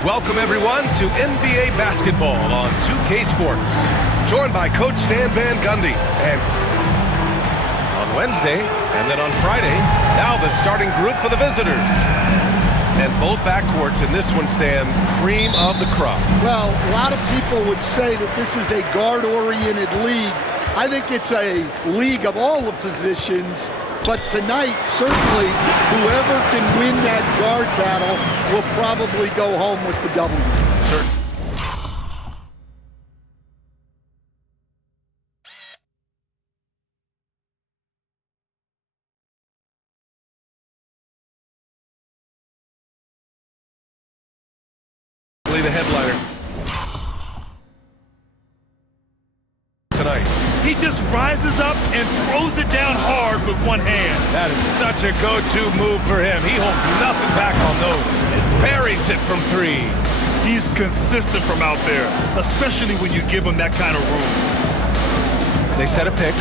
Welcome, everyone, to NBA basketball on 2K Sports. Joined by Coach Stan Van Gundy. And on Wednesday, and then on Friday, now the starting group for the visitors. And both backcourts in this one, Stan, cream of the crop. Well, a lot of people would say that this is a guard-oriented league. I think it's a league of all the positions. But tonight, certainly, whoever can win that guard battle will probably go home with the W. Certainly. The headliner tonight. He just rises up and throws it down hard with one hand. That is such a go-to move for him. He holds nothing back on those. Buries it from three. He's consistent from out there, especially when you give him that kind of room. They set a pick.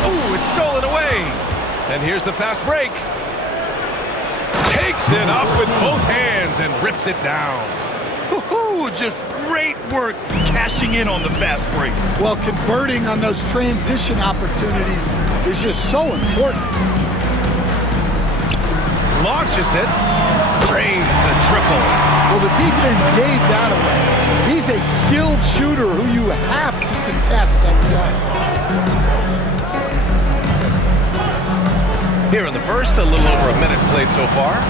Oh, it's stolen away. And here's the fast break. Takes it up with both hands and rips it down. Woohoo! Just great work cashing in on the fast break. Well, converting on those transition opportunities is just so important. Launches it. Drains the triple. Well, the defense gave that away. He's a skilled shooter who you have to contest at the arc. Here in the first, a little over a minute played so far.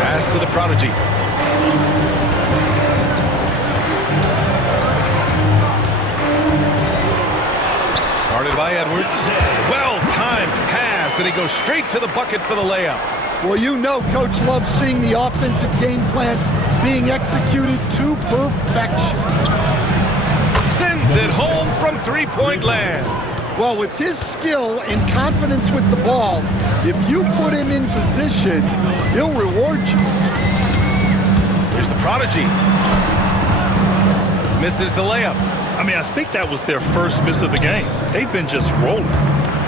Pass to the prodigy. Guarded by Edwards. Well-timed pass, and he goes straight to the bucket for the layup. Well, you know Coach loves seeing the offensive game plan being executed to perfection. Sends it home from three-point land. Well, with his skill and confidence with the ball, if you put him in position, he'll reward you. Here's the prodigy. Misses the layup. I mean, I think that was their first miss of the game. They've been just rolling.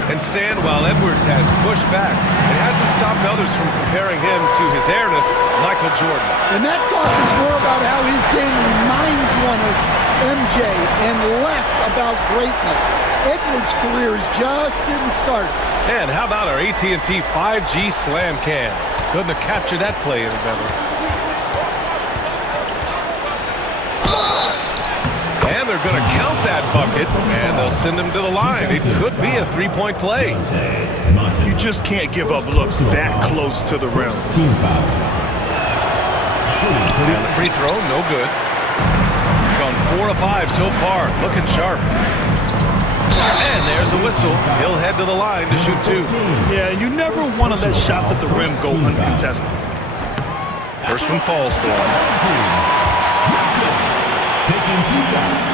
And Stan, while Edwards has pushed back, it hasn't stopped others from comparing him to his airness, Michael Jordan. And that talk is more about how his game reminds one of MJ and less about greatness. Edwards' career is just getting started. And how about our AT&T 5G slam cam? Couldn't have captured that play any better. And they're going to count that bucket, and they'll send him to the line. It could be a three-point play. You just can't give up looks that close to the rim. And the free throw, no good. Gone 4 of 5 so far, looking sharp. And there's a whistle. He'll head to the line to shoot two. Yeah, you never want to let shots at the rim go uncontested. First one falls for him. Taking 2 shots.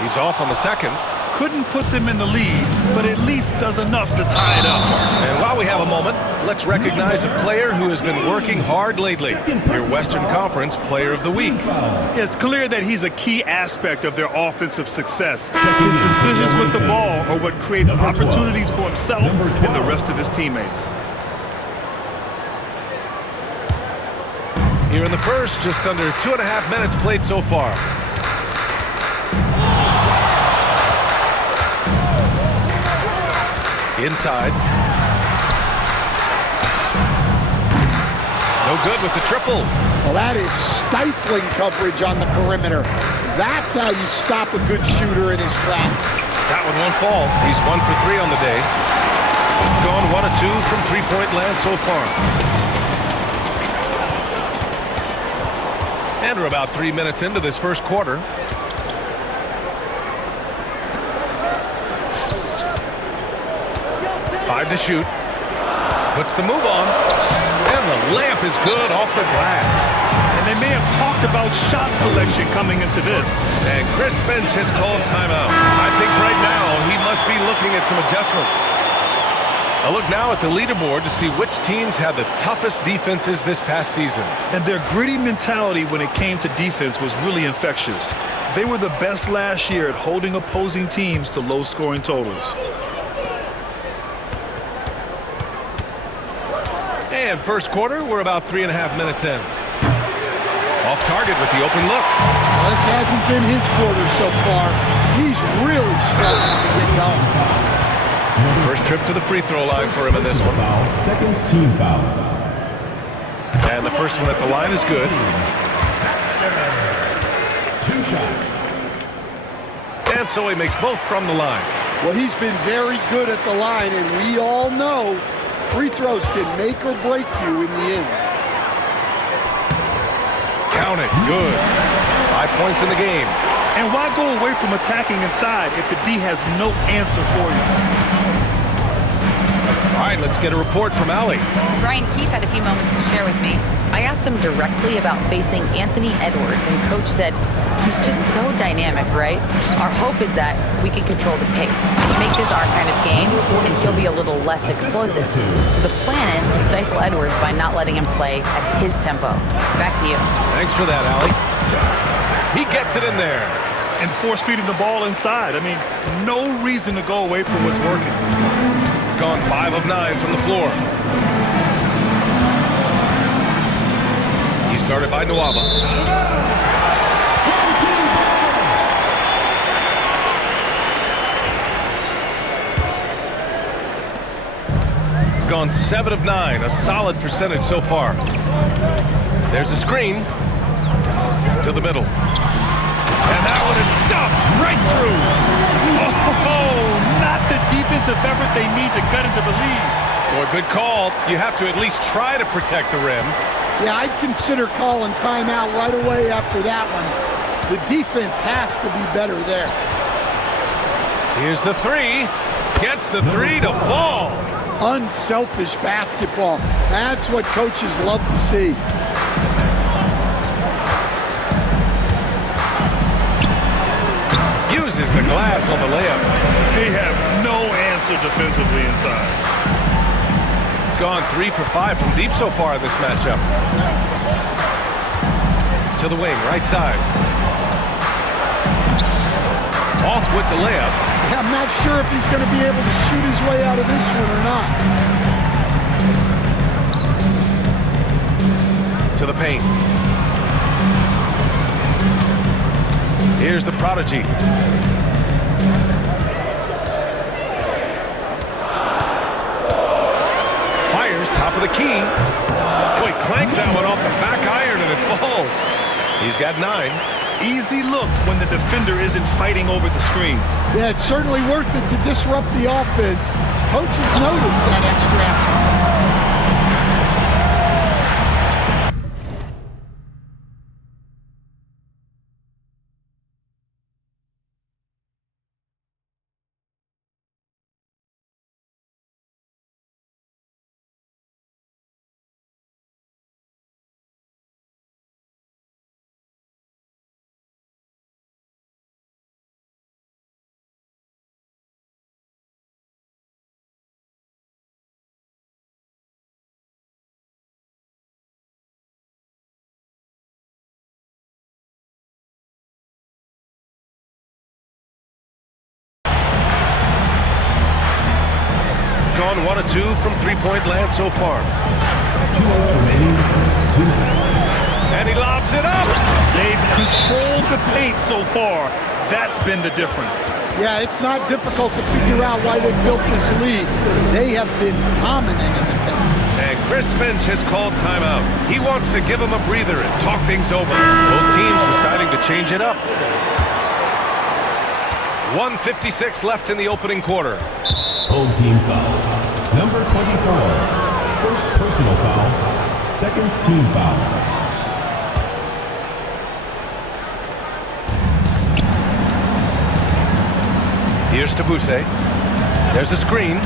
He's off on the second. Couldn't put them in the lead, but at least does enough to tie it up. And while we have a moment, let's recognize a player who has been working hard lately. Your Western Conference Player of the Week. It's clear that he's a key aspect of their offensive success. His decisions with the ball are what creates opportunities for himself and the rest of his teammates. Here in the first, just under 2.5 minutes played so far. Inside. No good with the triple. Well, that is stifling coverage on the perimeter. That's how you stop a good shooter in his tracks. That one won't fall. He's 1 for 3 on the day. Gone 1 of 2 from three-point land so far. And we're about 3 minutes into this first quarter. Five to shoot. Puts the move on. And the layup is good off the glass. And they may have talked about shot selection coming into this. And Chris Finch has called timeout. I think right now he must be looking at some adjustments. A look now at the leaderboard to see which teams had the toughest defenses this past season. And their gritty mentality when it came to defense was really infectious. They were the best last year at holding opposing teams to low-scoring totals. And first quarter, we're about 3.5 minutes in. Off target with the open look. Well, this hasn't been his quarter so far. He's really struggling to get going. First trip to the free throw line for him in this one. Second team foul. And the first one at the line is good. 2 shots. And so he makes both from the line. Well, he's been very good at the line, and we all know free throws can make or break you in the end. Count it. Good. 5 points in the game. And why go away from attacking inside if the D has no answer for you? All right, let's get a report from Allie. Brian Keefe had a few moments to share with me. I asked him directly about facing Anthony Edwards, and Coach said, he's just so dynamic, right? Our hope is that we can control the pace, make this our kind of game, and he'll be a little less explosive. So the plan is to stifle Edwards by not letting him play at his tempo. Back to you. Thanks for that, Allie. He gets it in there. And force feeding the ball inside. I mean, no reason to go away from what's working. Gone 5 of 9 from the floor. He's guarded by Nwaba. Gone 7 of 9, a solid percentage so far. There's a screen to the middle. And that one is stuffed right through. Oh, not the defensive effort they need to cut into the lead. Boy, good call. You have to at least try to protect the rim. Yeah, I'd consider calling timeout right away after that one. The defense has to be better there. Here's the 3. Gets the 3 to fall. Unselfish basketball. That's what coaches love to see. Uses the glass on the layup. They have no answer defensively inside. Gone 3 for 5 from deep so far in this matchup. To the wing, right side. Off with the layup. I'm not sure if he's going to be able to shoot his way out of this one or not. To the paint. Here's the prodigy. Fires top of the key. Boy, clanks that one off the back iron and it falls. He's got 9. Easy look when the defender isn't fighting over the screen. Yeah, it's certainly worth it to disrupt the offense. Coaches notice that extra effort. Gone 1 of 2 from three-point land so far. 2 minutes remaining. 2 minutes. And he lobs it up. They've controlled the paint so far. That's been the difference. Yeah, it's not difficult to figure out why they built this lead. They have been dominant in the paint. And Chris Finch has called timeout. He wants to give him a breather and talk things over. Both teams deciding to change it up. 1:56 left in the opening quarter. Home team foul. Number 24. First personal foul. Second team foul. Here's Tabuse. There's a screen.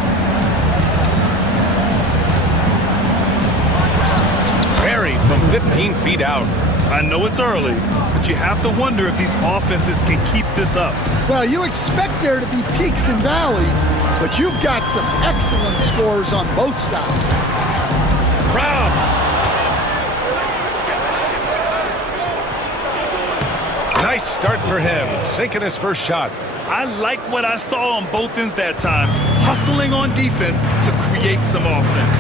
Buried from 15 feet out. I know it's early, but you have to wonder if these offenses can keep this up. Well, you expect there to be peaks and valleys, but you've got some excellent scores on both sides. Robbed. Nice start for him, sinking his first shot. I like what I saw on both ends that time, hustling on defense to create some offense.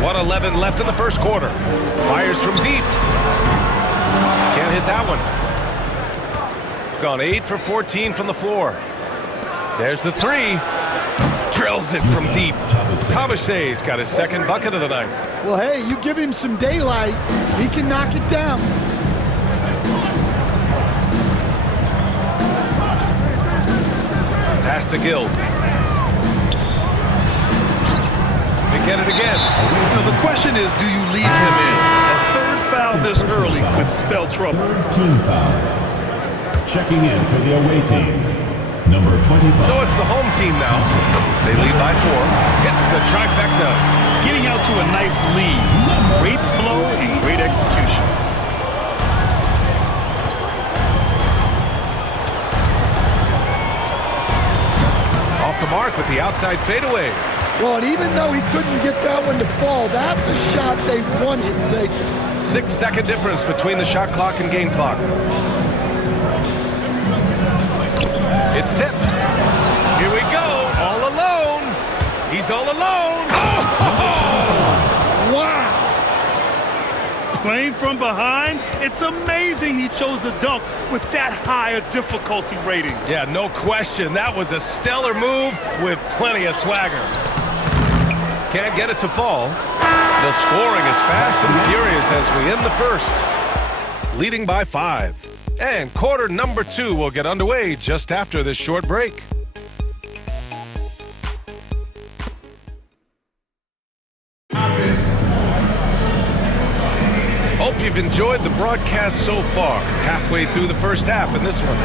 1:11 left in the first quarter. Fires from deep. Can't hit that one. Gone 8 for 14 from the floor. There's the three. Drills it from deep. Kabashe's got his second bucket of the night. Well, hey, you give him some daylight, he can knock it down. Pass to Gill. They get it again. So the question is, do you leave him in? A third foul this early could spell trouble. Third team foul. Checking in for the away team. Number 25. So it's the home team now. They lead by 4. Hits the trifecta. Getting out to a nice lead. Great flow and great execution. Off the mark with the outside fadeaway. Well, and even though he couldn't get that one to fall, that's a shot they wanted to take. 6-second difference between the shot clock and game clock. It's tipped. Here we go. All alone. He's all alone. Oh! Wow! Playing from behind, it's amazing he chose a dunk with that high a difficulty rating. Yeah, no question. That was a stellar move with plenty of swagger. Can't get it to fall. The scoring is fast and furious as we end the first. Leading by 5. And quarter number 2 will get underway just after this short break. Hope you've enjoyed the broadcast so far, halfway through the first half in this one.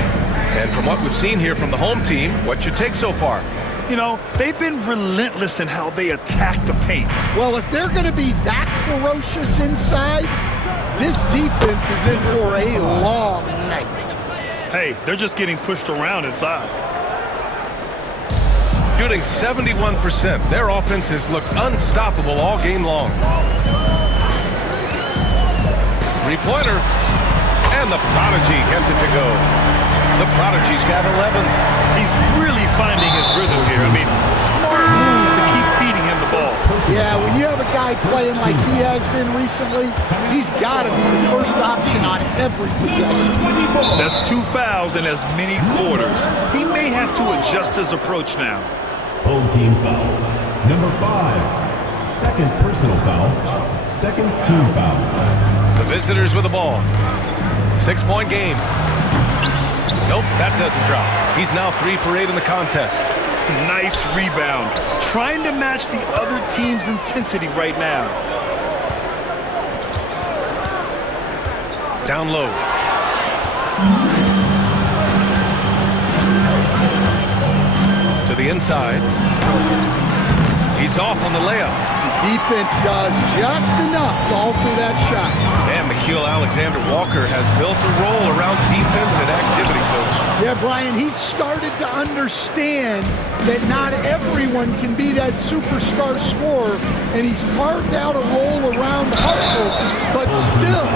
And from what we've seen here from the home team, what's your take so far? You know, they've been relentless in how they attack the paint. Well, if they're going to be that ferocious inside, this defense is in for a long night. Hey, they're just getting pushed around inside. Shooting 71%. Their offenses look unstoppable all game long. Three-pointer. And the Prodigy gets it to go. The Prodigy's got 11. He's really finding his rhythm here. I mean, smart move to keep feeding him the ball. Yeah, when you have a guy playing like he has been recently, he's got to be the first option on every possession. That's 2 fouls in as many quarters. He may have to adjust his approach now. Home team foul. Number 5. Second personal foul. Second team foul. The visitors with the ball. 6-point game. Nope, that doesn't drop. He's now 3 for 8 in the contest. Nice rebound. Trying to match the other team's intensity right now. Down low. To the inside. He's off on the layup. Defense does just enough to alter that shot. And Nickeil Alexander-Walker has built a role around defense and activity, Coach. Yeah, Brian, he's started to understand that not everyone can be that superstar scorer, and he's carved out a role around hustle, but still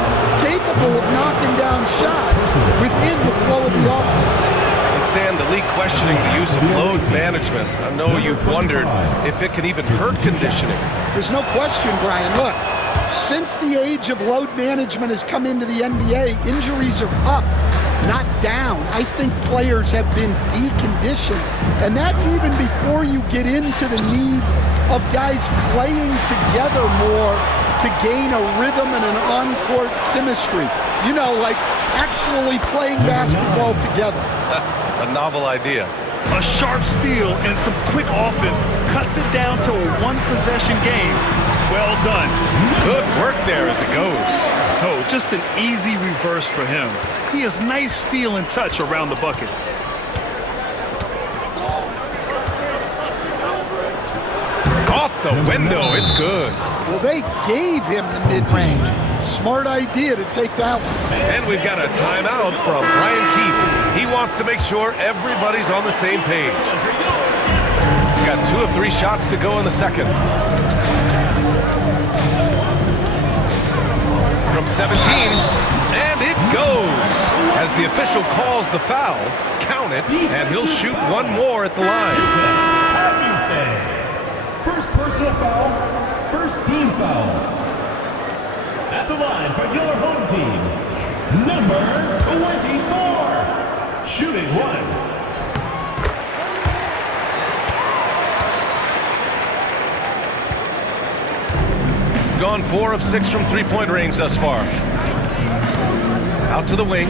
capable of knocking down shots within the flow of the offense. And Stan, the league questioning the use of load management. I know you've wondered if it can even hurt conditioning. There's no question, Brian. Look, since the age of load management has come into the NBA, injuries are up, not down. I think players have been deconditioned, and that's even before you get into the need of guys playing together more to gain a rhythm and an on-court chemistry. You know, like actually playing basketball together. A novel idea. A sharp steal and some quick offense cuts it down to a one-possession game. Well done. Good work there as it goes. Oh, just an easy reverse for him. He has nice feel and touch around the bucket. Off the window. It's good. Well, they gave him the mid-range. Smart idea to take that one. And we've got a timeout from Brian Keith. He wants to make sure everybody's on the same page. He's got 2 of 3 shots to go in the second. From 17, and it goes. As the official calls the foul, count it, and he'll shoot one more at the line. First personal foul, first team foul. At the line for your home team, number 24, shooting one. Gone 4 of 6 from three-point range thus far. Out to the wing.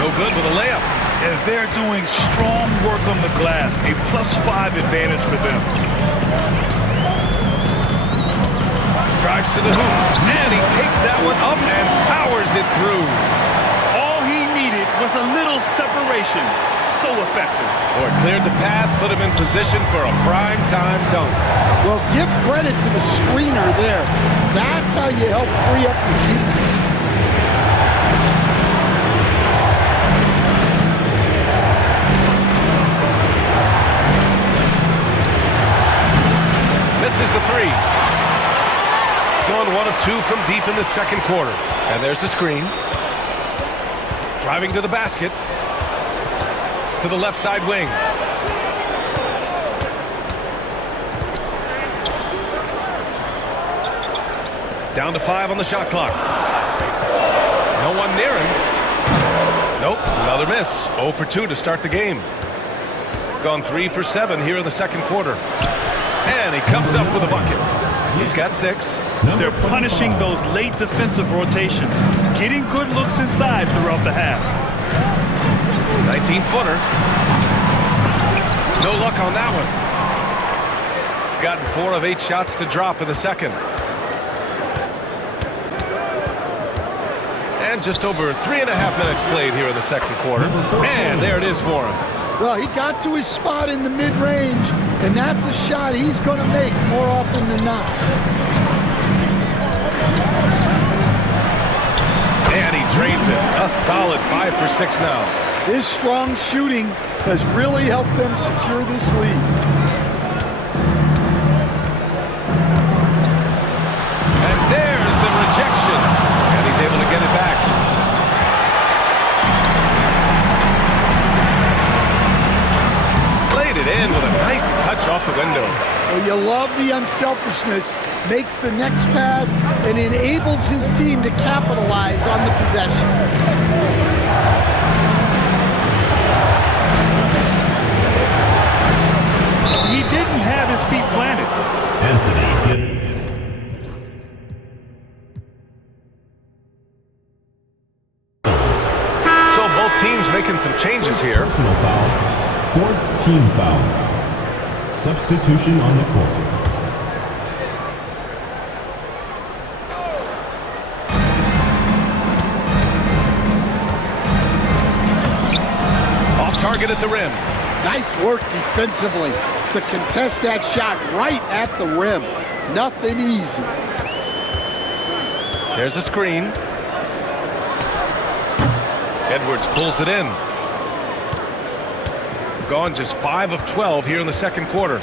No good with a layup. And they're doing strong work on the glass, a +5 advantage for them. Drives to the hoop, and he takes that one up and powers it through. All he needed was a little separation. So effective. Boy, cleared the path, put him in position for a prime-time dunk. Well, give credit to the screener there. That's how you help free up your teammates. Misses the 3. Going 1 of 2 from deep in the second quarter. And there's the screen. Driving to the basket. To the left side wing. Down to 5 on the shot clock. No one near him. Nope, another miss. 0 for 2 to start the game. Gone 3 for 7 here in the second quarter. And he comes up with a bucket. He's got 6. They're punishing those late defensive rotations, getting good looks inside throughout the half. 19-footer. No luck on that one. Gotten 4 of 8 shots to drop in the second. And just over 3.5 minutes played here in the second quarter. And there it is for him. Well, he got to his spot in the mid-range, and that's a shot he's going to make more often than not. And he drains it. A solid 5 for 6 now. His strong shooting has really helped them secure this lead. And there's the rejection. And he's able to get it back. Laid it in with a nice touch off the window. Well, you love the unselfishness. Makes the next pass and enables his team to capitalize on the possession. He didn't have his feet planted. Anthony So both teams making some changes here. Personal foul, fourth team foul. Substitution on the court. Target at the rim. Nice work defensively to contest that shot right at the rim. Nothing easy. There's a screen. Edwards pulls it in. Gone just 5 of 12 here in the second quarter.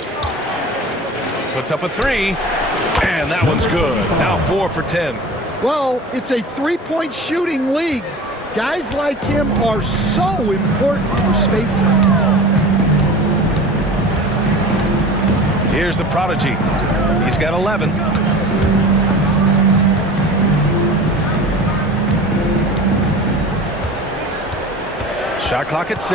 Puts up a 3, and that one's good. Now 4 for 10. Well, it's a three-point shooting league. Guys like him are so important for spacing. Here's the prodigy. He's got 11. Shot clock at 6.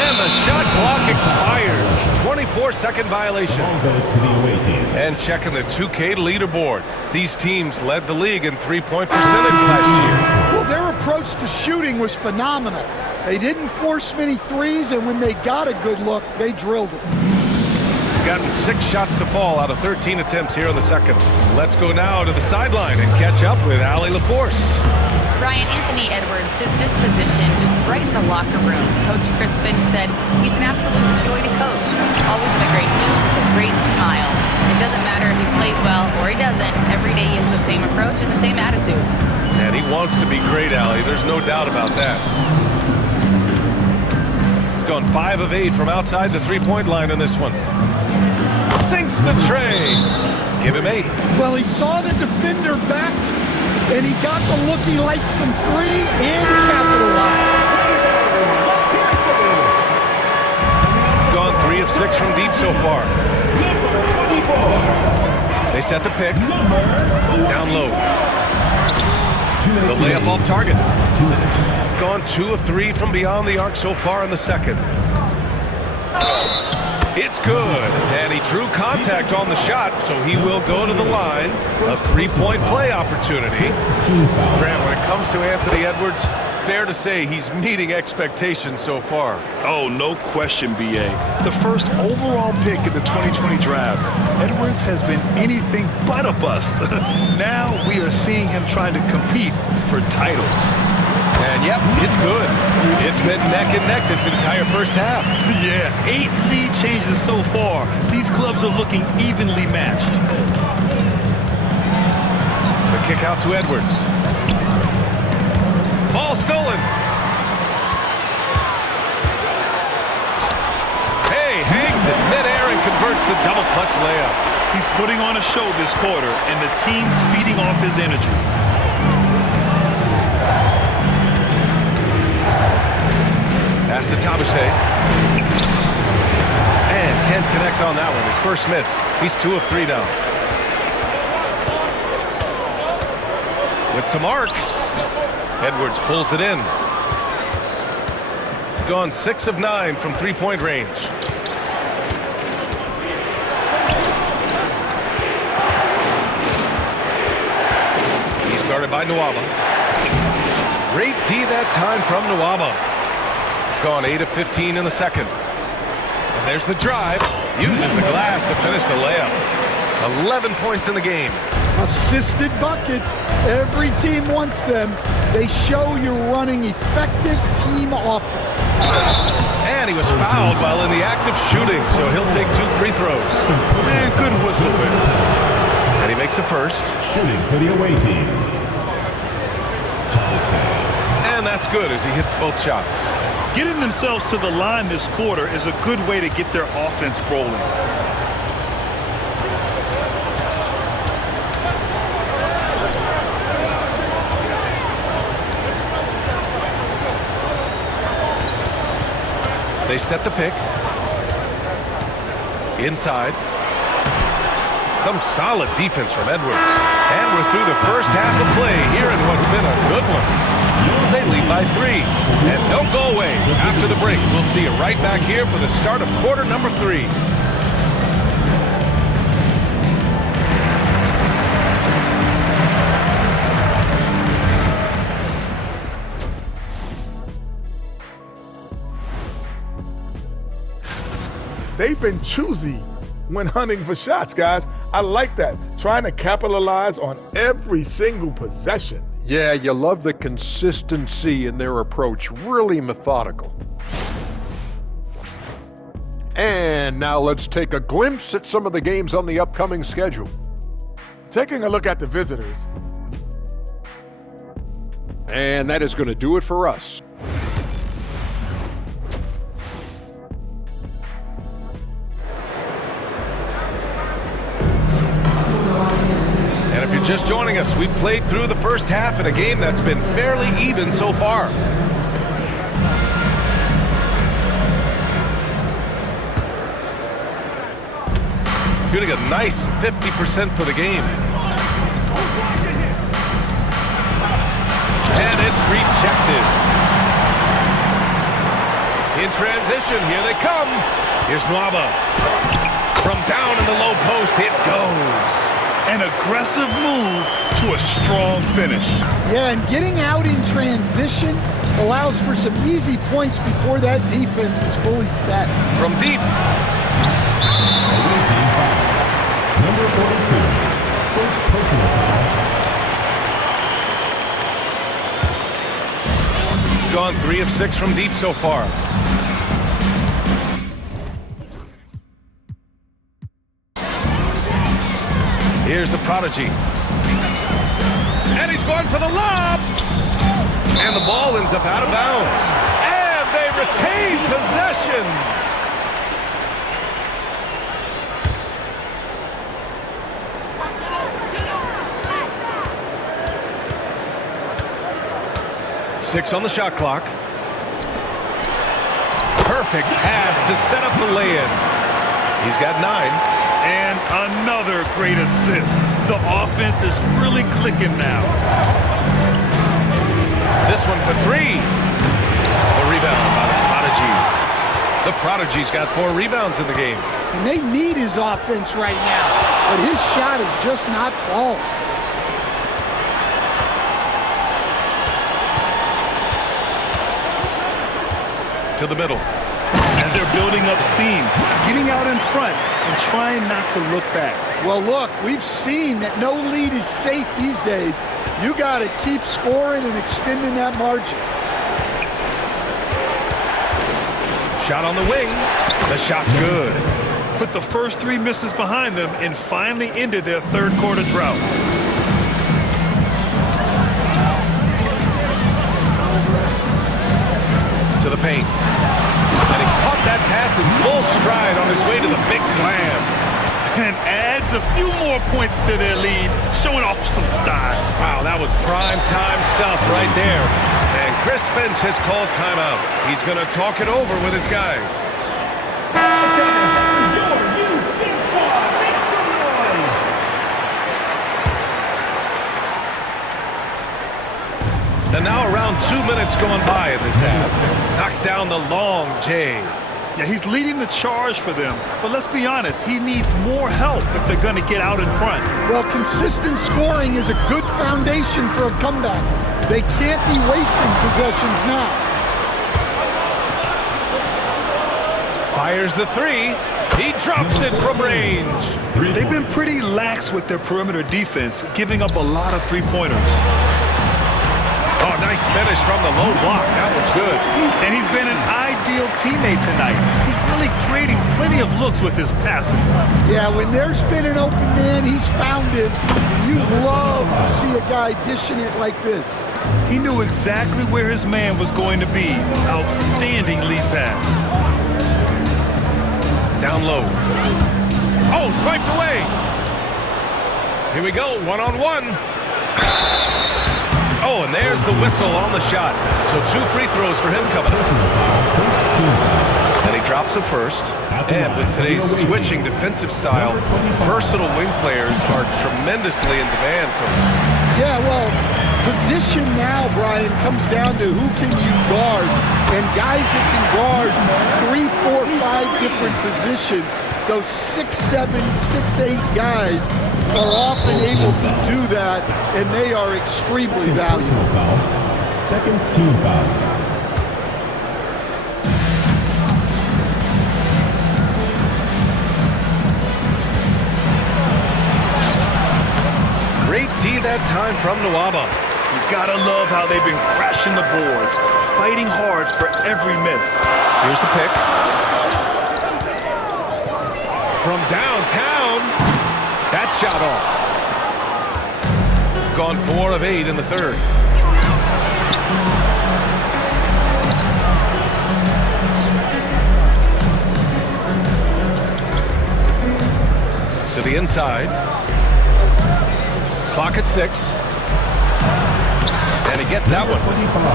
And the shot clock expires. 24-second violation. Ball goes to the away team. And checking the 2K leaderboard. These teams led the league in three-point percentage last year. Well, their approach to shooting was phenomenal. They didn't force many threes, and when they got a good look, they drilled it. Gotten 6 shots to fall out of 13 attempts here in the second. Let's go now to the sideline and catch up with Allie LaForce. Ryan, Anthony Edwards, his disposition just brightens a locker room. Coach Chris Finch said he's an absolute joy to coach. Always in a great mood with a great smile. It doesn't matter if he plays well or he doesn't. Every day he has the same approach and the same attitude. And he wants to be great, Allie. There's no doubt about that. Gone 5 of 8 from outside the three-point line in this one. Sinks the tray. Give him 8. Well, he saw the defender back, and he got the look he liked from 3 and capitalized. Gone 3 of 6 from deep so far. They set the pick. Down low. The layup off target. Gone 2 of 3 from beyond the arc so far in the second. It's good, and he drew contact on the shot, so he will go to the line. A 3-point play opportunity. Grant, when it comes to Anthony Edwards, fair to say he's meeting expectations so far. Oh, no question, B.A. The first overall pick in the 2020 draft, Edwards has been anything but a bust. Now we are seeing him trying to compete for titles. And yep, it's good. It's been neck and neck this entire first half. Yeah, 8 lead changes so far. These clubs are looking evenly matched. The kick out to Edwards. Ball stolen. Hey, hangs it midair and converts the double clutch layup. He's putting on a show this quarter, and the team's feeding off his energy. Pass to Tabashe. And can't connect on that one. His first miss. He's 2 of 3 now. With some arc. Edwards pulls it in. Gone 6 of 9 from 3-point range. He's guarded by Nwaba. Great D that time from Nwaba. Gone 8 of 15 in the second. And there's the drive. Uses the glass to finish the layup. 11 points in the game. Assisted buckets. Every team wants them. They show you're running effective team offense. And he was fouled while in the act of shooting, so he'll take 2 free throws. And good whistle there. And he makes a first. Shooting for the away team. And that's good as he hits both shots. Getting themselves to the line this quarter is a good way to get their offense rolling. They set the pick. Inside. Some solid defense from Edwards. And we're through the first half of play here in what's been a good one. They lead by 3. And don't go away. After the break, we'll see you right back here for the start of quarter number 3. They've been choosy when hunting for shots, guys. I like that. Trying to capitalize on every single possession. Yeah, you love the consistency in their approach. Really methodical. And now let's take a glimpse at some of the games on the upcoming schedule. Taking a look at the visitors. And that is going to do it for us. And if you're just joining us, we've played through the first half in a game that's been fairly even so far. Shooting a nice 50% for the game. And it's rejected. In transition, here they come. Here's Nwaba. From down in the low post, it goes. An aggressive move to a strong finish. Yeah, and getting out in transition allows for some easy points before that defense is fully set. From deep. Number 42, first personal foul. gone 3 of 6 from deep so far. Here's the prodigy. And he's going for the lob. And the ball ends up out of bounds. And they retain possession. Six on the shot clock. Perfect pass to set up the lay-in. He's got 9. And another great assist. The offense is really clicking now. This one for 3. The rebound by the prodigy. The prodigy's got 4 rebounds in the game. And they need his offense right now, but his shot is just not falling. To the middle. And they're building up steam, getting out in front and trying not to look back. Well, look, we've seen that no lead is safe these days. You got to keep scoring and extending that margin. Shot on the wing. The shot's good. Put the first 3 misses behind them and finally ended their third quarter drought. To the paint. And he caught that pass in full stride on his way to the big slam. And adds a few more points to their lead, showing off some style. Wow, that was prime time stuff right there. And Chris Finch has called timeout. He's going to talk it over with his guys. And now around 2 minutes going by in this half. Knocks down the long J. Yeah, he's leading the charge for them. But let's be honest, he needs more help if they're going to get out in front. Well, consistent scoring is a good foundation for a comeback. They can't be wasting possessions now. Fires the 3. He drops it from range. They've been pretty lax with their perimeter defense, giving up a lot of three-pointers. Oh, nice finish from the low block. That one's good. And he's been an ideal teammate tonight. He's really creating plenty of looks with his passing. Yeah, when there's been an open man, he's found it. And you love to see a guy dishing it like this. He knew exactly where his man was going to be. Outstanding lead pass. Down low. Oh, swiped away. Here we go, one-on-one. Oh, and there's the whistle on the shot. So 2 free throws for him coming up. And he drops a first. And with today's switching defensive style, versatile wing players are tremendously in demand, Coach. Yeah, well, position now, Brian, comes down to who can you guard. And guys that can guard 3, 4, 5 different positions, those 6'7", 6'8" guys are often able to do that, and they are extremely valuable. Second team foul. Great D that time from Nwaba. You gotta love how they've been crashing the boards, fighting hard for every miss. Here's the pick. From downtown, that shot off. Gone 4 of 8 in the third. To the inside. Clock at 6. And he gets that one.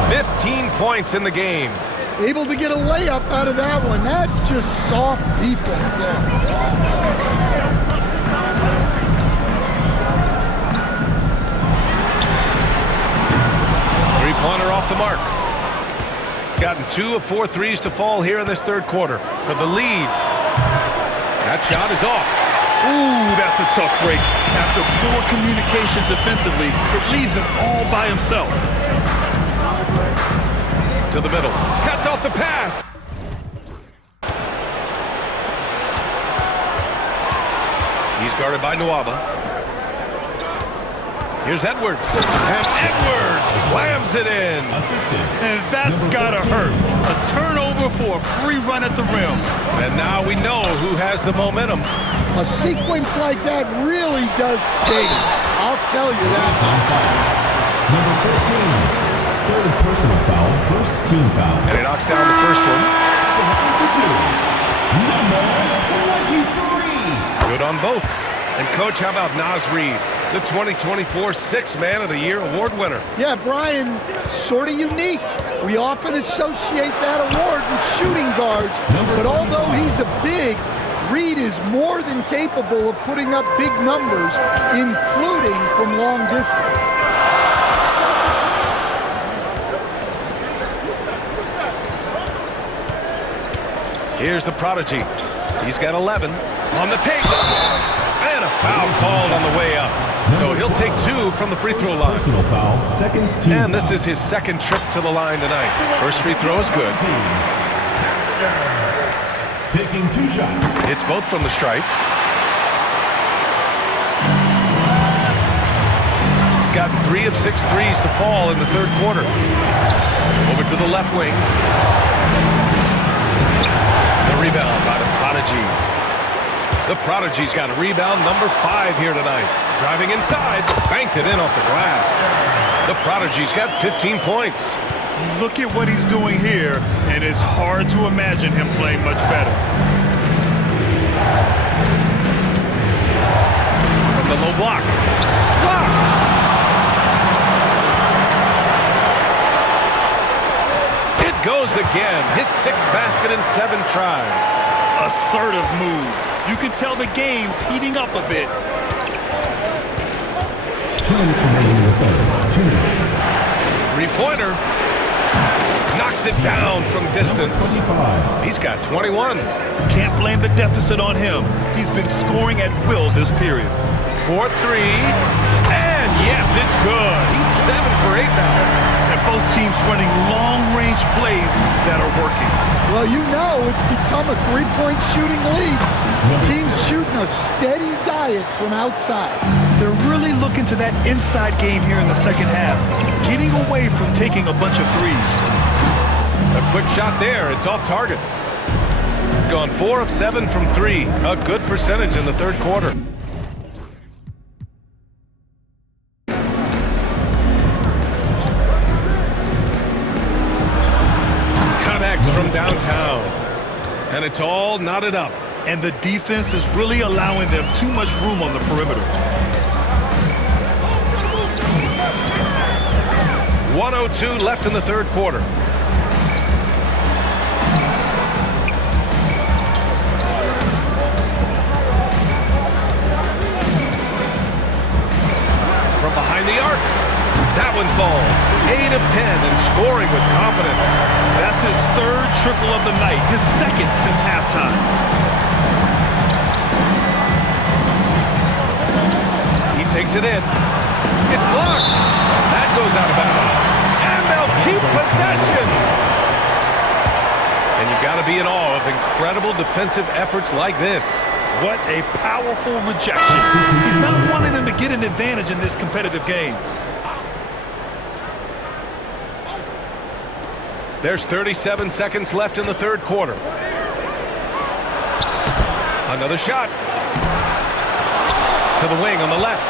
15 points in the game. Able to get a layup out of that one. That's just soft defense there. Three-pointer off the mark. Gotten 2 of 4 threes to fall here in this third quarter for the lead. That shot is off. Ooh, that's a tough break. After poor communication defensively, it leaves him all by himself. To the middle. Cuts off the pass. He's guarded by Nwaba. Here's Edwards. And Edwards slams it in. Assistant. And that's gotta hurt. A turnover for a free run at the rim. And now we know who has the momentum. A sequence like that really does sting. I'll tell you that. On foul. Number 14. Third personal foul. First team foul. And he knocks down the first one. Number 2. Number 23. Good on both. And Coach, how about Naz Reid, the 2024 Sixth Man of the Year award winner? Yeah, Brian, sort of unique. We often associate that award with shooting guards, but although he's a big, Reid is more than capable of putting up big numbers, including from long distance. Here's the prodigy. He's got 11 on the take. And a foul called on the way up. So he'll take 2 from the free throw line. Personal foul. Second team And this foul. is his second trip to the line tonight. First free throw is good. Taking 2 shots. It's both from the stripe. Got 3 of 6 threes to fall in the third quarter. Over to the left wing. The rebound by the prodigy. The prodigy's got a rebound number 5 here tonight. Driving inside, banked it in off the glass. The prodigy's got 15 points. Look at what he's doing here, and it's hard to imagine him playing much better. From the low block. Blocked! It goes again. His 6th basket in 7 tries. Assertive move. You can tell the game's heating up a bit. 2 minutes remaining in the third. 2 minutes. Three-pointer. Knocks it down from distance. 25. He's got 21. Can't blame the deficit on him. He's been scoring at will this period. 4-3. And yes, it's good. He's 7 for 8 now. And both teams running long-range plays that are working. Well, you know it's become a three-point shooting league. Teams shooting a steady diet from outside. They're really looking to that inside game here in the second half, getting away from taking a bunch of threes. A quick shot there. It's off target. Gone 4 of 7 from 3. A good percentage in the third quarter. Connects from downtown. And it's all knotted up. And the defense is really allowing them too much room on the perimeter. 1:02 left in the third quarter. From behind the arc. That one falls. 8 of 10 and scoring with confidence. That's his third triple of the night, his second since halftime. He takes it in. It's blocked. That goes out of bounds. And they'll keep possession. And you got to be in awe of incredible defensive efforts like this. What a powerful rejection. He's not wanting them to get an advantage in this competitive game. There's 37 seconds left in the third quarter. Another shot. To the wing on the left.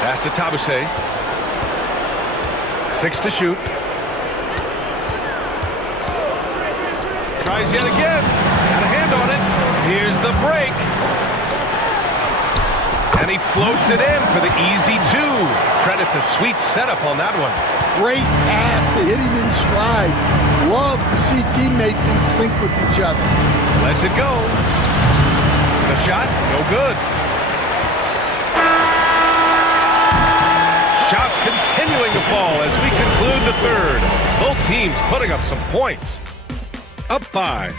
Pass to Tabuse. 6 to shoot. Tries yet again. Got a hand on it. Here's the break. And he floats it in for the easy 2. Credit the sweet setup on that one. Great pass to hit him in stride. Love to see teammates in sync with each other. Lets it go. The shot, no good. Shots continuing to fall as we conclude the third. Both teams putting up some points. Up 5.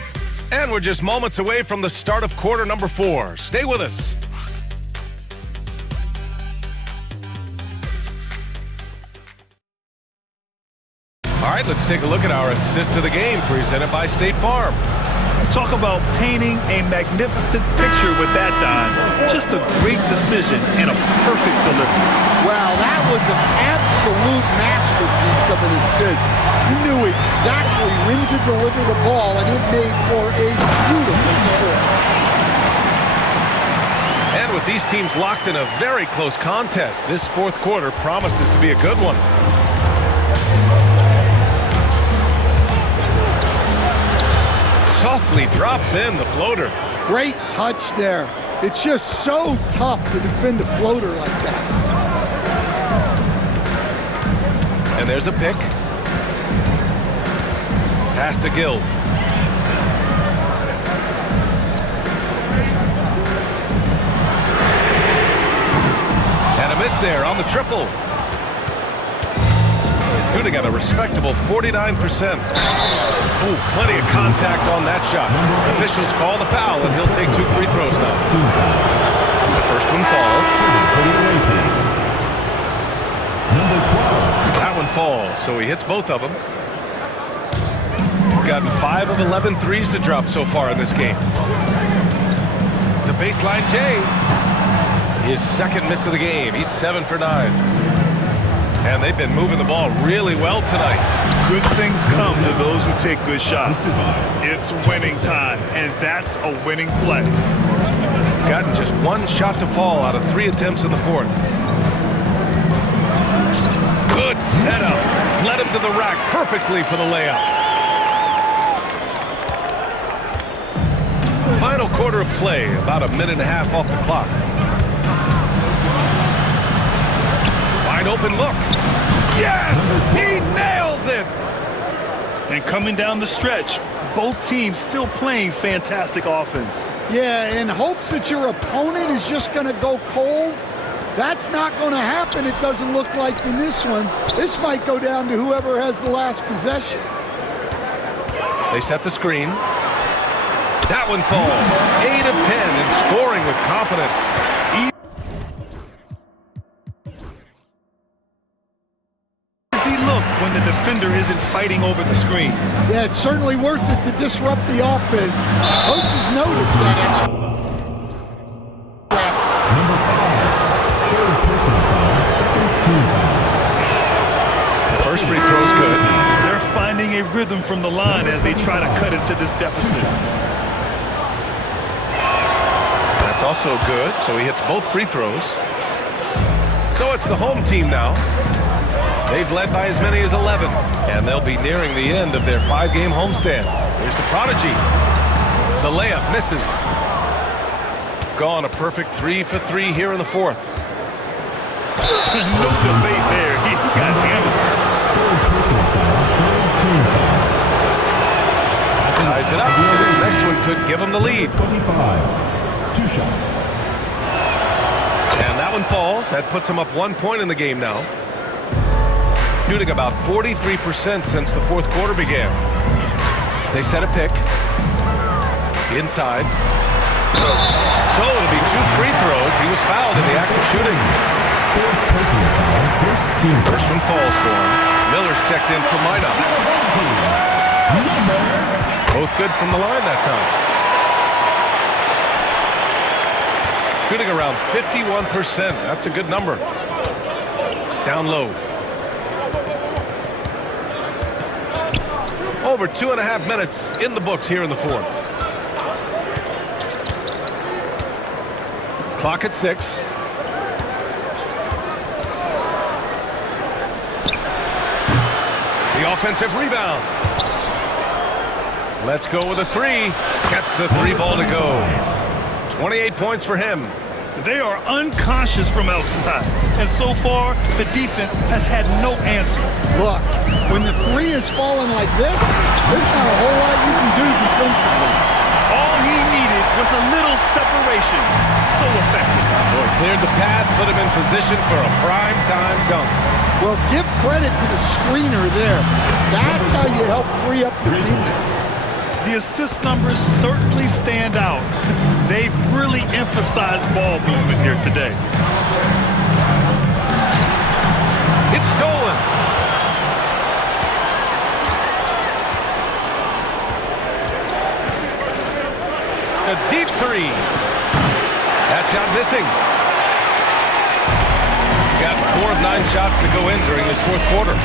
And we're just moments away from the start of quarter number 4. Stay with us. All right, let's take a look at our assist of the game presented by State Farm. Talk about painting a magnificent picture with that dive. Just a great decision and a perfect delivery. Wow, that was an absolute masterpiece of an assist. He knew exactly when to deliver the ball, and it made for a beautiful score. And with these teams locked in a very close contest, this fourth quarter promises to be a good one. Softly drops in the floater. Great touch there. It's just so tough to defend a floater like that. And there's a pick. Pass to Gill. And a miss there on the triple. Shooting at a respectable 49%. Ooh, plenty of contact on that shot. Officials call the foul, and he'll take 2 free throws now. The first one falls. That one falls, so he hits both of them. Gotten 5 of 11 threes to drop so far in this game. The baseline J. His second miss of the game. He's 7 for 9. And they've been moving the ball really well tonight. Good things come to those who take good shots. It's winning time, and that's a winning play. Gotten just 1 shot to fall out of 3 attempts in the fourth. Good setup. Led him to the rack perfectly for the layup. Final quarter of play, about a minute and a half off the clock. Wide open look. Yes! He nails it! And coming down the stretch, both teams still playing fantastic offense. Yeah, in hopes that your opponent is just going to go cold. That's not going to happen, it doesn't look like in this one. This might go down to whoever has the last possession. They set the screen. That one falls. 8 of 10 and scoring with confidence. Easy look when the defender isn't fighting over the screen. Yeah, it's certainly worth it to disrupt the offense. Coaches notice that extra. The first free throw's good. They're finding a rhythm from the line as they try to cut into this deficit. That's also good, so he hits both free throws. So it's the home team now. They've led by as many as 11, and they'll be nearing the end of their 5-game homestand. Here's the prodigy. The layup misses. Gone a perfect 3 for 3 here in the fourth. No debate there. He got handled. Ties it up, and his next one could give him the lead. 25. 2 shots. And that one falls. That puts him up 1 point in the game now. Shooting about 43% since the fourth quarter began. They set a pick. Inside. So it'll be 2 free throws. He was fouled in the act of shooting. First one falls for him. Miller's checked in from lineup. Both good from the line that time. Shooting around 51%. That's a good number. Down low. Over 2.5 minutes in the books here in the fourth. Clock at 6. The offensive rebound. Let's go with a 3. Gets the 3 ball to go. 28 points for him. They are unconscious from outside, and so far the defense has had no answer. Look, when the 3 is falling like this, there's not a whole lot you can do defensively. All he needed was a little separation. So effective. Well, it cleared the path, put him in position for a prime-time dunk. Well, give credit to the screener there. That's how you help free up your teammates. The assist numbers certainly stand out. They've really emphasized ball movement here today. It's stolen. three. That shot missing. Got 4 of 9 shots to go in during this fourth quarter.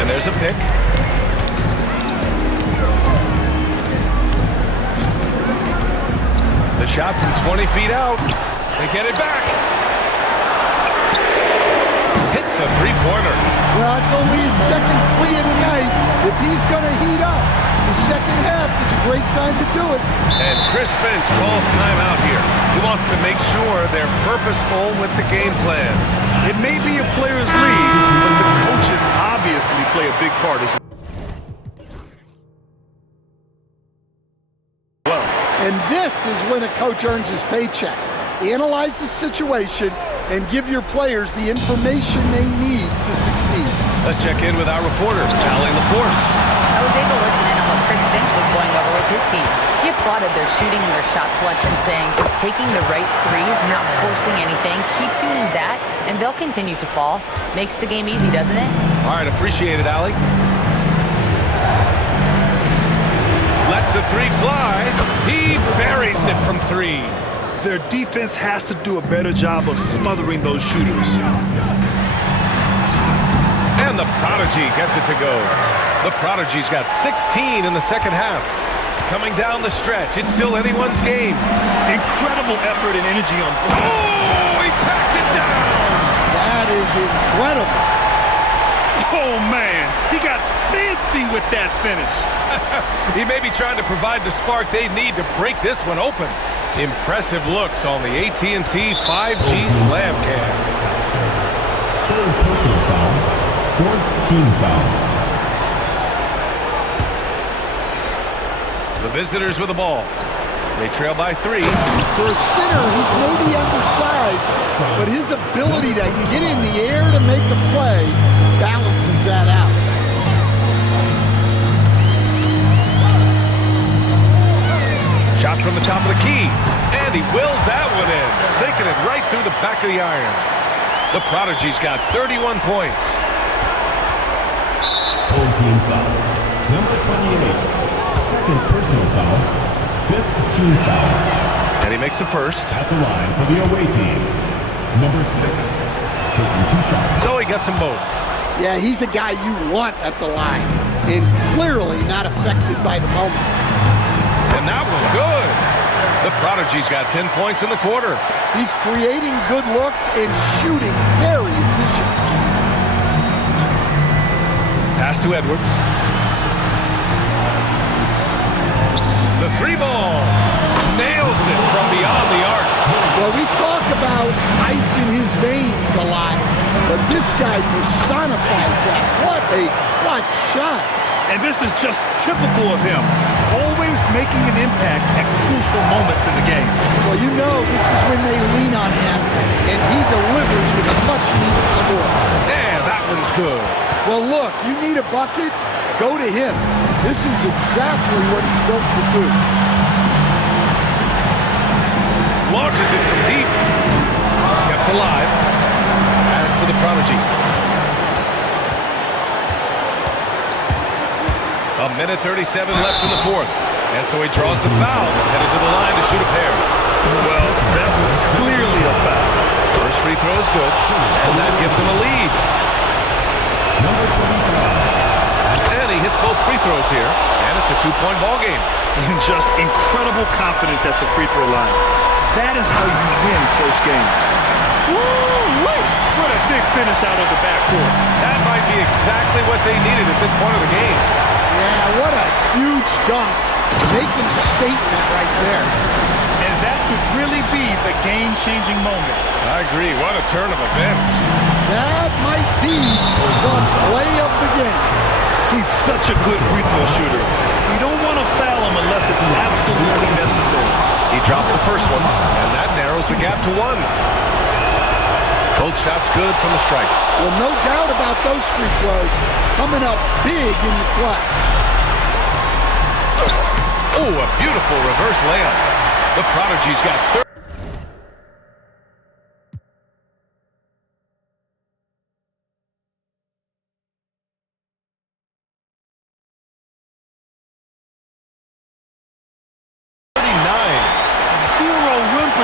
And there's a pick. The shot from 20 feet out. They get it back. Hits a three-pointer. Well, it's only his second three of the night. If he's going to heat up, the second half is a great time to do it. And Chris Finch calls timeout here. He wants to make sure they're purposeful with the game plan. It may be a player's league, but the coaches obviously play a big part as well. And this is when a coach earns his paycheck. Analyze the situation and give your players the information they need to succeed. Let's check in with our reporter, Allie LaForce. I was able to listen in on what Chris Finch was going over with his team. He applauded their shooting and their shot selection, saying, "They're taking the right threes, not forcing anything. Keep doing that, and they'll continue to fall." Makes the game easy, doesn't it? All right, appreciate it, Allie. Lets the three fly. He buries it from 3. Their defense has to do a better job of smothering those shooters. And the Prodigy gets it to go. The Prodigy's got 16 in the second half. Coming down the stretch, it's still anyone's game. Incredible effort and energy on. Oh, he packs it down! That is incredible. Oh, man. He got fancy with that finish. He may be trying to provide the spark they need to break this one open. Impressive looks on the AT&T 5G Slam Cam. Third personal foul. Fourth team foul. The visitors with the ball. They trail by 3. For a center, he's maybe undersized, but his ability to get in the air to make a play balances that out. Shot from the top of the key. And he wills that one in, sinking it right through the back of the iron. The Prodigy's got 31 points. Home team foul. Number 28. Second personal foul. Fifth team foul. And he makes the first. At the line for the away team. Number 6. Taking 2 shots. So he gets them both. Yeah, he's a guy you want at the line, and clearly not affected by the moment. And that was good. The Prodigy's got 10 points in the quarter. He's creating good looks and shooting very efficient. Pass to Edwards. The 3-ball. Nails it from beyond the arc. Well, we talk about ice in his veins a lot, but this guy personifies that. What a clutch shot. And this is just typical of him. Always making an impact at crucial moments in the game. Well, you know this is when they lean on him, and he delivers with a much-needed score. Yeah, that one's good. Well, look, you need a bucket, go to him. This is exactly what he's built to do. Launches it from deep. Kept alive. Pass to the Prodigy. A minute 37 left in the fourth. And so he draws the foul, headed to the line to shoot a pair. Well, that was clearly a foul. First free throw is good, and that gives him a lead. Number 25. And he hits both free throws here, and it's a 2-point ball game. And just incredible confidence at the free throw line. That is how you win close games. Woo-wee! What a big finish out of the backcourt. That might be exactly what they needed at this point of the game. Yeah, what a huge dunk. Making a statement right there. And that could really be the game-changing moment. I agree. What a turn of events. That might be the play of the game. He's such a good free throw shooter. You don't want to foul him unless it's absolutely necessary. He drops the first one, and that narrows the gap to 1. Both shots good from the stripe. Well, no doubt about those free throws coming up big in the clutch. Oh, a beautiful reverse layup. The Prodigy's got 30.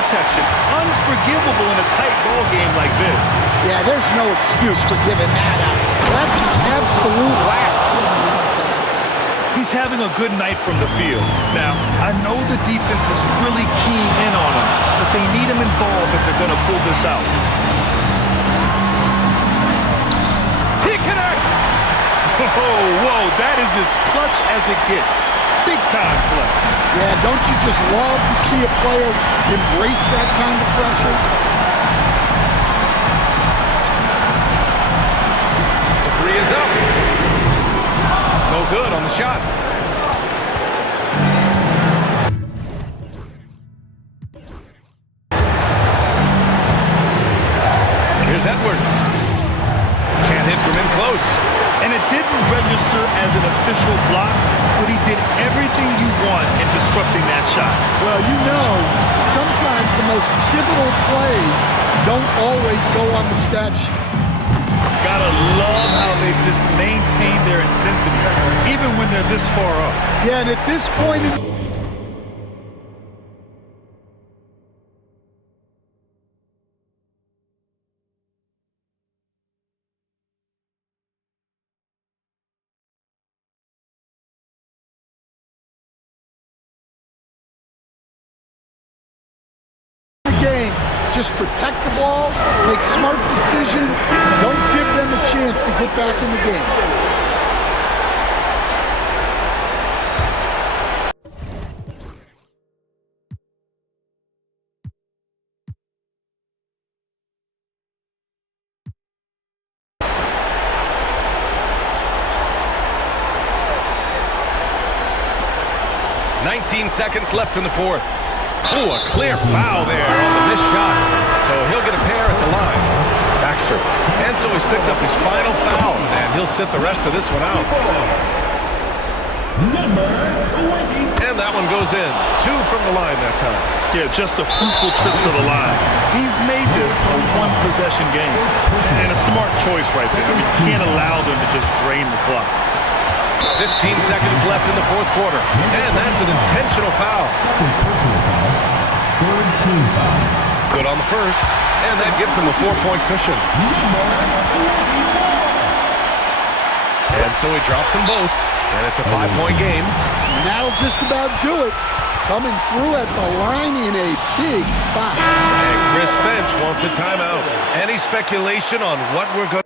protection. Unforgivable in a tight ball game like this. Yeah, there's no excuse for giving that up. That's the absolute last thing you want to have. He's having a good night from the field. Now, I know the defense is really keying in on him, but they need him involved if they're going to pull this out. He connects! Oh, whoa, that is as clutch as it gets. Big time play. Yeah, don't you just love to see a player embrace that kind of pressure? The three is up. No good on the shot. Here's Edwards. Can't hit from in close. And it didn't register as an official block, but he did everything you want in disrupting that shot. Well, you know, sometimes the most pivotal plays don't always go on the stat sheet. Gotta love how they've just maintained their intensity, even when they're this far up. Yeah, and at this point in the game, just protect the ball, make smart decisions, don't give them a chance to get back in the game. 19 seconds left in the fourth. Ooh, a clear foul there on the missed shot. So he'll get a pair at the line. Baxter. And so he's picked up his final foul, and he'll sit the rest of this one out. Number 20. And that one goes in. 2 from the line that time. Yeah, just a fruitful trip to the line. He's made this a one-possession game. And a smart choice right there. I mean, you can't allow them to just drain the clock. 15 seconds left in the fourth quarter. And that's an intentional foul. Second personal foul. Third team foul. Good on the first. And that gives him a 4-point cushion. Number 24. And so he drops them both. And it's a 5-point game. And that'll just about do it. Coming through at the line in a big spot. And Chris Finch wants a timeout. Any speculation on what we're going to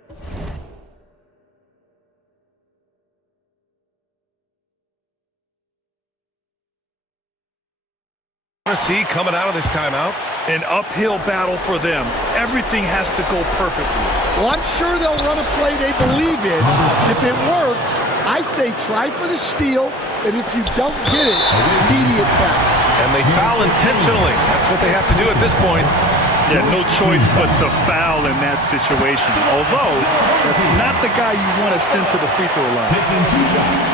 see coming out of this timeout? An uphill battle for them. Everything has to go perfectly. Well, I'm sure they'll run a play they believe in. If it works, I say try for the steal, and if you don't get it, immediate foul. And they foul intentionally. That's what they have to do at this point. Yeah, no choice but to foul in that situation. Although, that's not the guy you want to send to the free throw line. Taking 2 shots.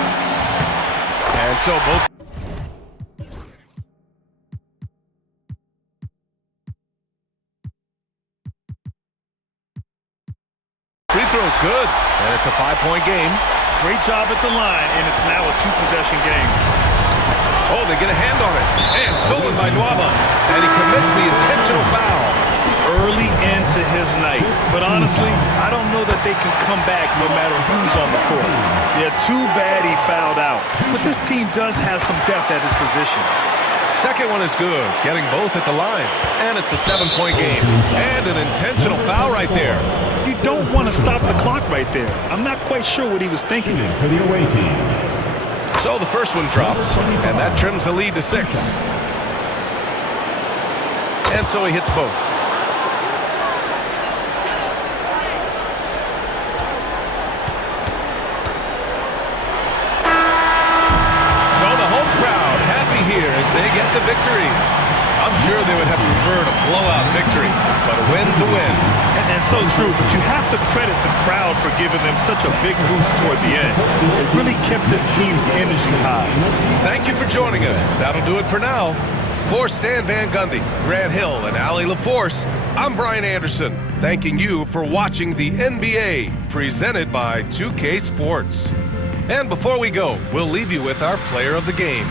And so both free throws good. And it's a 5-point game. Great job at the line, and it's now a 2-possession game. Oh, they get a hand on it. And stolen by Nwaba. And he commits the intentional foul. Early into his night. But honestly, I don't know that they can come back no matter who's on the court. Yeah, too bad he fouled out. But this team does have some depth at his position. Second one is good, getting both at the line. And it's a 7-point game. And an intentional foul right there. You don't want to stop the clock right there. I'm not quite sure what he was thinking. For the away team. So the first one drops, and that trims the lead to 6. And so he hits both. So the home crowd happy here as they get the victory. I'm sure they would have preferred a blowout victory, but a win's a win. And so true, but you have to credit the crowd for giving them such a big boost toward the end. It really kept this team's energy high. Thank you for joining us. That'll do it for now. For Stan Van Gundy, Grant Hill, and Allie LaForce, I'm Brian Anderson, thanking you for watching the NBA, presented by 2K Sports. And before we go, we'll leave you with our player of the game.